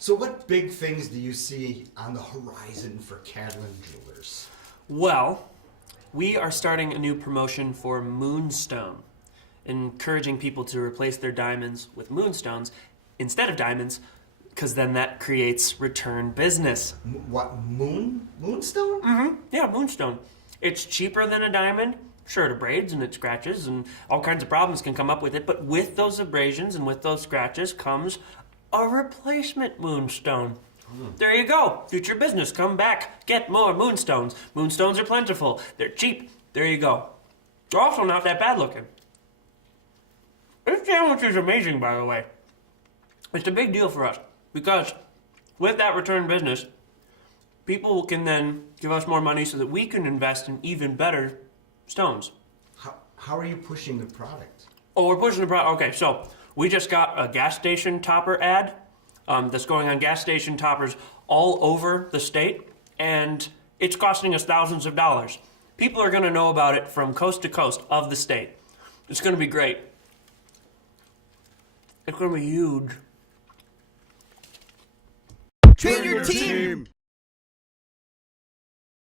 So what big things do you see on the horizon for Cadlin Jewelers? Well, we are starting a new promotion for Moonstone, encouraging people to replace their diamonds with moonstones instead of diamonds, because then that creates return business. Moonstone? Yeah, Moonstone. It's cheaper than a diamond. Sure, it abrades and it scratches and all kinds of problems can come up with it, but with those abrasions and with those scratches comes a replacement moonstone. There you go. Future business. Come back. Get more moonstones. Moonstones are plentiful. They're cheap. There you go. They're also not that bad looking. This sandwich is amazing, by the way. It's a big deal for us because with that return business, people can then give us more money so that we can invest in even better stones. How are you pushing the product? Oh, we're pushing the product. Okay, so we just got a gas station topper ad that's going on gas station toppers all over the state, and it's costing us thousands of dollars. People are going to know about it from coast to coast of the state. It's going to be great. It's going to be huge. Train your team!